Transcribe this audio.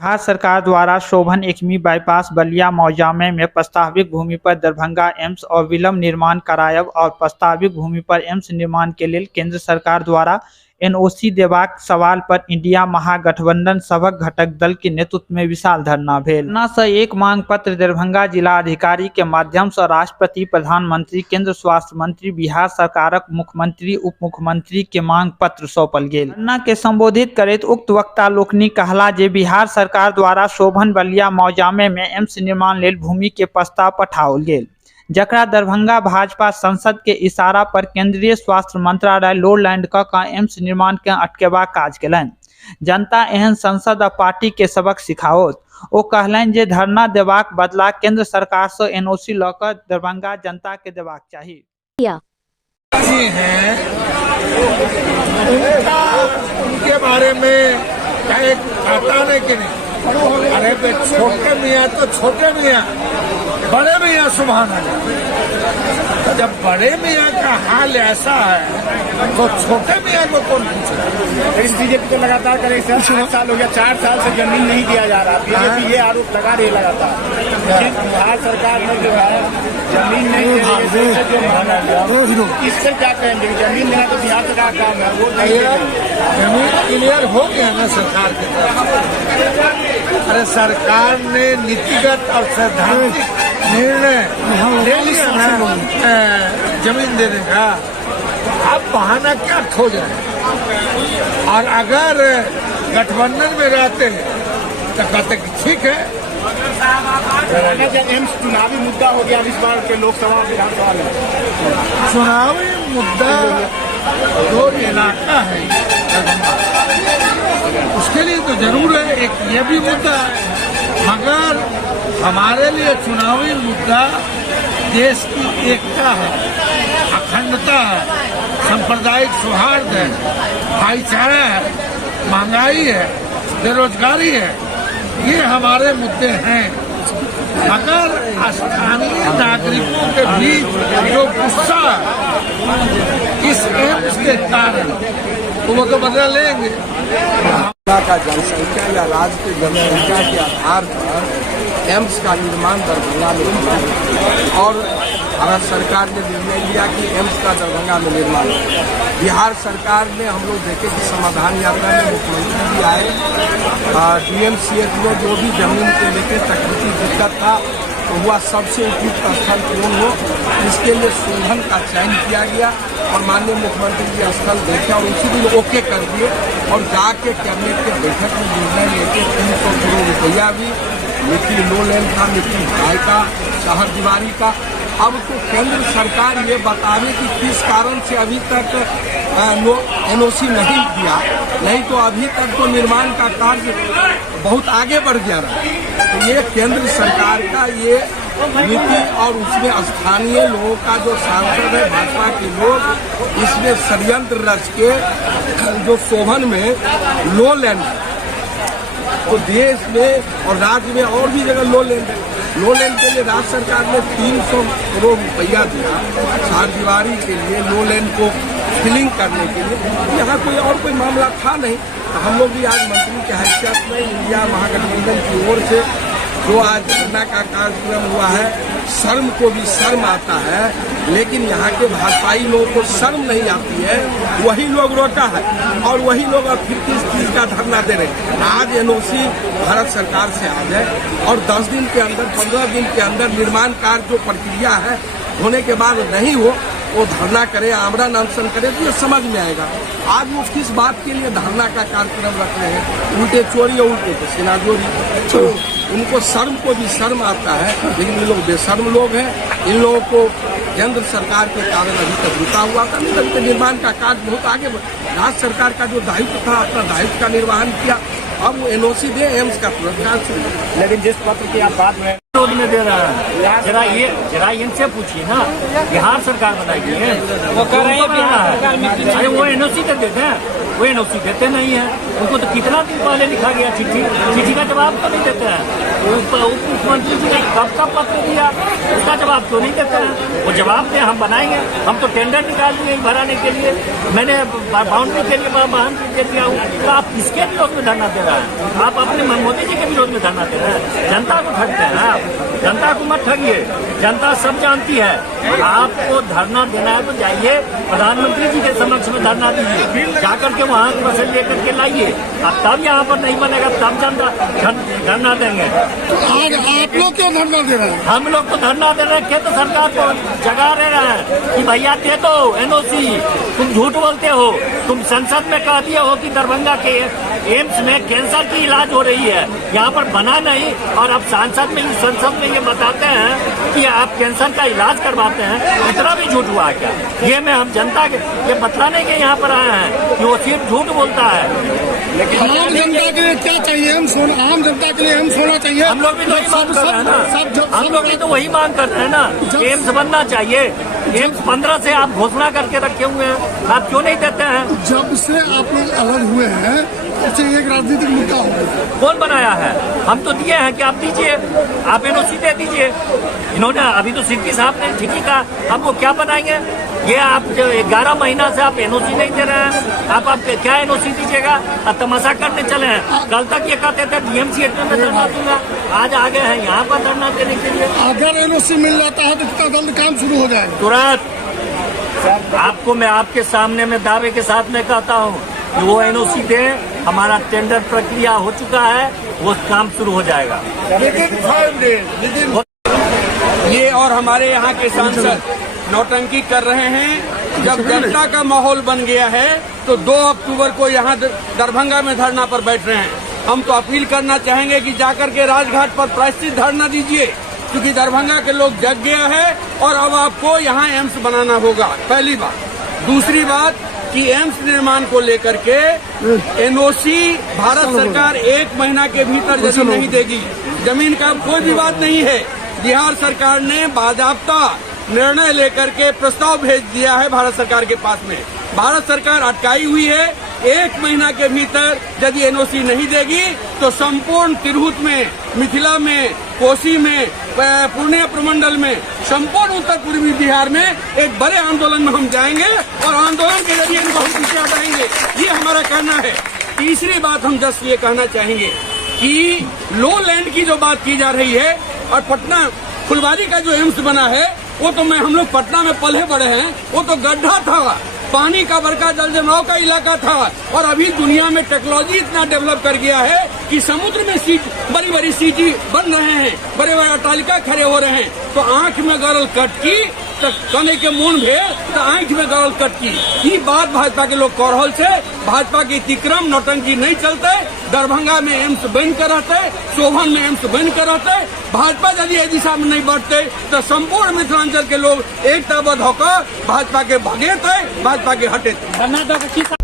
बिहार सरकार द्वारा शोभन एकमी बाईपास बलिया मौजामे में प्रस्तावित भूमि पर दरभंगा एम्स और विलंब निर्माण करायब और प्रस्तावित भूमि पर एम्स निर्माण के लेल केंद्र सरकार द्वारा एनओसी देबाक सवाल पर इंडिया महागठबंधन सभक घटक दल के नेतृत्व में विशाल धरना भेल। धरना से एक मांग पत्र दरभंगा जिलाधिकारी के माध्यम से राष्ट्रपति, प्रधानमंत्री, केंद्र स्वास्थ्य मंत्री, बिहार सरकारक मुख्यमंत्री, उप मुख्यमंत्री के मांग पत्र सौंपल गेल। धरना के संबोधित करैत उक्त वक्ता लोकनि कहला जे बिहार सरकार द्वारा शोभन बलिया मौजामे में एम्स निर्माण लेल भूमि के प्रस्ताव पठाओल गेल, जकरा दरभंगा भाजपा सांसद के इशारा पर केंद्रीय स्वास्थ्य मंत्रालय लो लैंड कऽ एम्स निर्माण के अटकेबाक काज केलनि। जनता एहन सांसद आ पार्टी के सबक सिखाओत। ओ कहलनि जे धरना देबाक बदला केंद्र सरकार से एनओसी लऽ कऽ दरभंगा जनता के देबाक चाही। उनके बारे में पता नहीं कि नहीं, अरे छोटे मियाँ तो छोटे मियाँ, बड़े मियाँ सुभान अल्लाह। जब बड़े मियाँ का हाल ऐसा है तो छोटे मियाँ को कौन पूछे। लेकिन बीजेपी तो लगातार करे, 8 साल हो गया, 4 साल से जमीन नहीं दिया जा रहा। बीजेपी ये आरोप लगा रही लगातार बिहार सरकार में जो है जमीन नहीं दे रही है। इससे क्या कहेंगे, जमीन देना तो बिहार सरकार का काम है, वो जमीन क्लियर हो गया ना सरकार के तरफ। अरे सरकार ने नीतिगत और सैद्धांतिक निर्णय ले लिया ना जमीन देने का। अब बहाना क्या खोज रहे हैं। और अगर गठबंधन में रहते हैं तो कहते ठीक है। एम्स चुनावी मुद्दा हो गया इस बार के लोकसभा विधानसभा में। चुनावी मुद्दा जो इलाका है उसके लिए तो जरूर है, एक ये भी मुद्दा है, मगर हमारे लिए चुनावी मुद्दा देश की एकता है, अखंडता है, सांप्रदायिक सौहार्द है, भाईचारा है, महंगाई है, बेरोजगारी है, ये हमारे मुद्दे हैं। मगर स्थानीय नागरिकों के बीच जो गुस्सा इस एम्स के कारण तो वो तो बदल लेंगे। का जनसंख्या या राज्य की जनसंख्या के आधार पर एम्स का निर्माण दरभंगा में हुआ और भारत सरकार ने निर्णय लिया कि एम्स का दरभंगा में निर्माण। बिहार सरकार ने, हम लोग देखे कि समाधान यात्रा में मुख्यमंत्री भी आए, डीएमसीएच में जो भी जमीन के लेकर तकनीकी दिक्कत था तो हुआ सबसे उपयुक्त स्थल कौन हो, इसके लिए शोभन का चयन किया गया और माननीय मुख्यमंत्री जी स्थल देखे और उसी दिन ओके कर दिए और जाके कैबिनेट के बैठक में निर्णय लेके 300 करोड़ रुपया भी मिट्टी लो लैंड का, मिट्टी भाई का, शहर दीवारी का। अब तो केंद्र सरकार ये बतावे कि किस कारण से अभी तक एनओसी नहीं दिया, नहीं तो अभी तक तो निर्माण का कार्य बहुत आगे बढ़ गया रहा। तो ये केंद्र सरकार का ये नीति और उसमें स्थानीय लोगों का जो सांसद है भाजपा के लोग इसमें षड्यंत्र रच के जो शोभन में लो लैंड तो देश में और राज्य में और भी जगह लो लैंड है। लो लैंड के लिए राज्य सरकार ने 300 करोड़ रुपया दिया चार दीवारी के लिए, लो लैंड को फिलिंग करने के लिए। यहाँ कोई मामला था नहीं। तो हम लोग भी आज मंत्री के हैसियत में इंडिया महागठबंधन की ओर से जो आज धरना का कार्यक्रम हुआ है, शर्म को भी शर्म आता है, लेकिन यहाँ के भाजपाई लोगों को शर्म नहीं आती है। वही लोग रोका है और वही लोग अब फिर किस चीज का धरना दे रहे हैं। आज एनओसी भारत सरकार से आ जाए और 10 दिन के अंदर, 15 दिन के अंदर निर्माण कार्य जो प्रक्रिया है होने के बाद नहीं हो, वो धरना करे, आमरण अनशन करे तो ये समझ में आएगा। आज वो किस बात के लिए धरना का कार्यक्रम रख रहे हैं, उल्टे चोरी और उल्टे को सिनाजोरी। तो उनको शर्म को भी शर्म आता है, लेकिन ये लोग बेशर्म लोग हैं। इन लोगों को केंद्र सरकार के कारण अभी तक रुका हुआ था, नहीं तो निर्माण का कार्य बहुत आगे राज्य सरकार का जो दायित्व था अपना दायित्व का निर्वहन किया। अब वो एनओसी दे, एम्स का पुरस्कार शुरू। लेकिन जिस पत्र की आप बात में विरोध में दे रहा है, जरा इनसे पूछिए ना, बिहार सरकार बनाएगी है, वो कह रहे हैं बिहार सरकार। अरे वो एनओसी कर देते हैं, वो एनओसी देते नहीं है। उनको तो कितना दिन पहले लिखा गया चिट्ठी का जवाब तो नहीं देते हैं। उप मुख्यमंत्री जी ने कब का पत्र दिया, उसका जवाब क्यों नहीं देते हैं? वो जवाब दें, हम बनाएंगे। हम तो टेंडर निकाल दिए भराने के लिए, मैंने बाउंड्री के लिए वाहन दे दिया हूँ। तो आप किसके विरोध में धरना दे रहे हैं? आप अपने मोदी जी के विरोध में धरना दे रहे हैं। जनता को ठगते हैं आप, जनता को मत ठगिए, जनता सब जानती है। आपको धरना देना है तो जाइए प्रधानमंत्री जी के समक्ष में धरना दीजिए, जाकर के वहाँ पैसे लेकर के लाइए। अब तब यहाँ पर नहीं बनेगा तब जनता धरना देंगे। आज आप लोग क्यों धरना दे रहे हैं? हम लोग तो धरना दे रहे हैं, केंद्र सरकार को जगा रहे हैं कि भैया दे दो एनओसी। तुम झूठ बोलते हो, तुम संसद में कह दिए हो कि दरभंगा के एम्स में कैंसर की इलाज हो रही है, यहाँ पर बना नहीं, और अब संसद में ये बताते हैं कि आप कैंसर का इलाज करवाते हैं। इतना भी झूठ हुआ क्या? ये मैं हम जनता के ये बतलाने के यहाँ पर आए हैं कि वो सिर्फ झूठ बोलता है। आम जनता के लिए क्या चाहिए? आम जनता के लिए एम्स होना चाहिए। हम लोग भी तो वही मांग कर रहे हैं ना, हम लोग भी तो वही मांग कर रहे हैं ना, एम्स बनना चाहिए। एम्स 15 से आप घोषणा करके रखे हुए हैं, आप क्यों नहीं देते हैं? जब से आप लोग अलग हुए हैं उससे एक राजनीतिक मुद्दा हो गया। कौन बनाया है? हम तो दिए हैं कि आप दीजिए, आप एनओसी दे दीजिए। इन्होंने अभी तो सिद्दीकी साहब ने ठीक ही कहा, अब वो क्या बनाएंगे? ये आप 11 महीना से आप एनओसी नहीं दे रहे हैं, आप क्या एनओसी दीजिएगा? अब तमाशा करने चले हैं। कल तक ये कहते थे डीएमसी में धरना दूंगा, आज आ गए हैं यहाँ पर धरना देने के लिए। अगर एनओसी मिल जाता है तो कितना जल्द काम शुरू हो जाएगा? तुरंत। आपको मैं आपके सामने में दावे के साथ में कहता हूँ कि वो एनओसी दे, हमारा टेंडर प्रक्रिया हो चुका है, वो काम शुरू हो जाएगा। ये और हमारे यहाँ के सांसद नौटंकी कर रहे हैं। जब जनता का माहौल बन गया है तो 2 अक्टूबर को यहाँ दरभंगा में धरना पर बैठ रहे हैं। हम तो अपील करना चाहेंगे कि जाकर के राजघाट पर प्रायश्चित धरना दीजिए, क्योंकि दरभंगा के लोग जग गया है और अब आपको यहाँ एम्स बनाना होगा। पहली बात। दूसरी बात कि एम्स निर्माण को लेकर के एनओसी भारत सरकार 1 महीना के भीतर यदि नहीं देगी, जमीन का कोई विवाद नहीं है, बिहार सरकार ने बाजाब्ता निर्णय लेकर के प्रस्ताव भेज दिया है भारत सरकार के पास में। भारत सरकार अटकाई हुई है। 1 महीना के भीतर यदि एनओसी नहीं देगी तो संपूर्ण तिरहुत में, मिथिला में, कोसी में, पूर्णिया प्रमंडल में, संपूर्ण उत्तर पूर्वी बिहार में एक बड़े आंदोलन में हम जाएंगे और आंदोलन के जरिए इनको हम पीछे हटाएंगे। ये हमारा कहना है। तीसरी बात हम जस्ट ये कहना चाहेंगे कि लो लैंड की जो बात की जा रही है और पटना फुलवारी का जो एम्स बना है वो तो हम लोग पटना में पले बड़े हैं, वो तो गड्ढा था, पानी का बड़का जल जमाव का इलाका था। और अभी दुनिया में टेक्नोलॉजी इतना डेवलप कर गया है कि समुद्र में बड़ी बड़ी सीटी बन रहे हैं, बड़े बड़े अट्टालिका खड़े हो रहे हैं। तो आंख में गरल कटकी तो कने के मुंह भेल तो आंख में गरल कटकी। ये बात भाजपा के लोग करहल से भाजपा के तिक्रम नौटंकी नहीं चलते। दरभंगा में एम्स बन कर रहते, शोभन में एम्स बन कर रहते। भाजपा यदि इस दिशा में नहीं बढ़ते तो संपूर्ण मिथिलांचल के लोग एकताबद्ध होकर भाजपा के भगे थे, भाजपा के हटे थे।